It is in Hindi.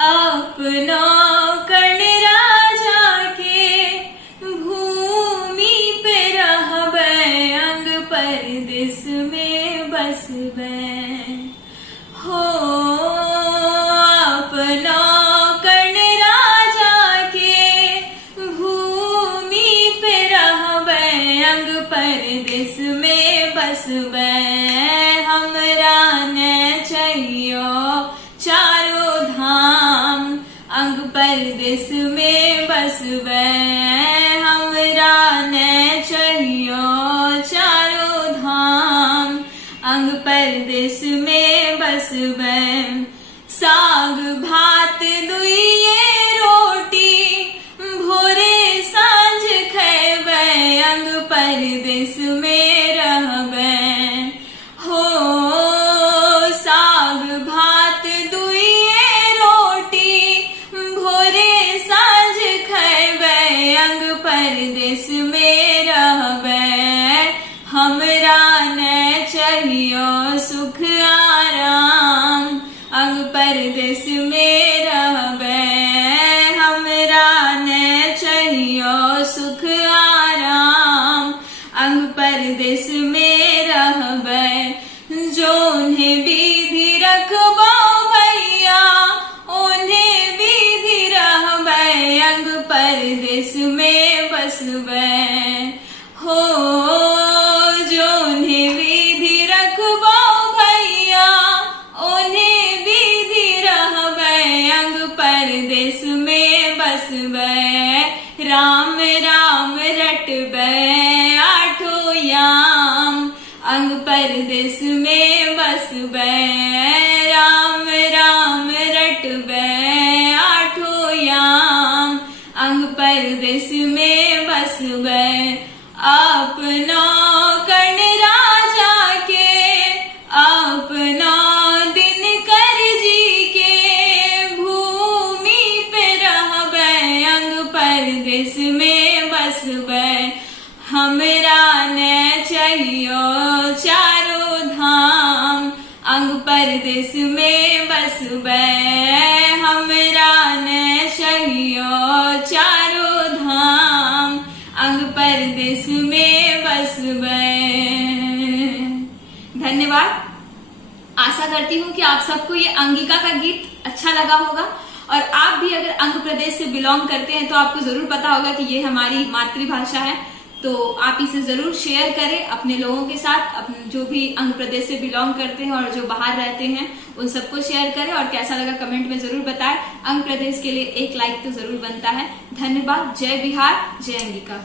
अपना कर्ण राजा के भूमि पे रहबे, अंग परदेस में बसबे हो। अपना कर्ण राजा के भूमि पे रहबे, अंग परदेस में बसबे। हमरा ने चाहियो चारों धाम, अंग परदेस में बसबे। हमरा ने चाहियो चारों धाम, अंग परदेस में बसबे। साग भात दुइये रोटी, भोरे सांझ खैबे, अंग परदेस में रहबे हो। साग भात दुइये रोटी, भोरे सांझ खैबे, अंग परदेस में रहबे। हमरा ने चाहियो सुख आराम, अंग परदेस में रहबे। हमरा ने चाहियो सुख आराम, अंग परदेस में रहबे। जोन्हे विधि रखबो भैया, ओन्हे विधि रहबे, अंग परदेस में बसबे हो। जोन्हे विधि रखबो भैया, ओन्हे विधि रहबे, अंग परदेस में बसबे। राम राम रटबे आठो याम, अंग परदेस में बसबे। राम राम रटबे आठो याम, अंग परदेस में बसबे। अपना कर्ण राजा के, अपना दिन कर जी के भूमि पे रहबे, अंग परदेस में बसबे। हमरा ने चाहियो चारों धाम, अंग परदेस में बसबे। हमरा ने चाहियो चारों धाम, अंग परदेस में बसबे। धन्यवाद। आशा करती हूँ कि आप सबको ये अंगिका का गीत अच्छा लगा होगा, और आप भी अगर आंध्र प्रदेश से बिलोंग करते हैं तो आपको जरूर पता होगा कि ये हमारी मातृभाषा है। तो आप इसे जरूर शेयर करें अपने लोगों के साथ, जो भी आंध्र प्रदेश से बिलोंग करते हैं और जो बाहर रहते हैं उन सबको शेयर करें, और कैसा लगा कमेंट में जरूर बताएं। आंध्र प्रदेश के लिए एक लाइक तो जरूर बनता है। धन्यवाद। जय बिहार, जय अंगिका।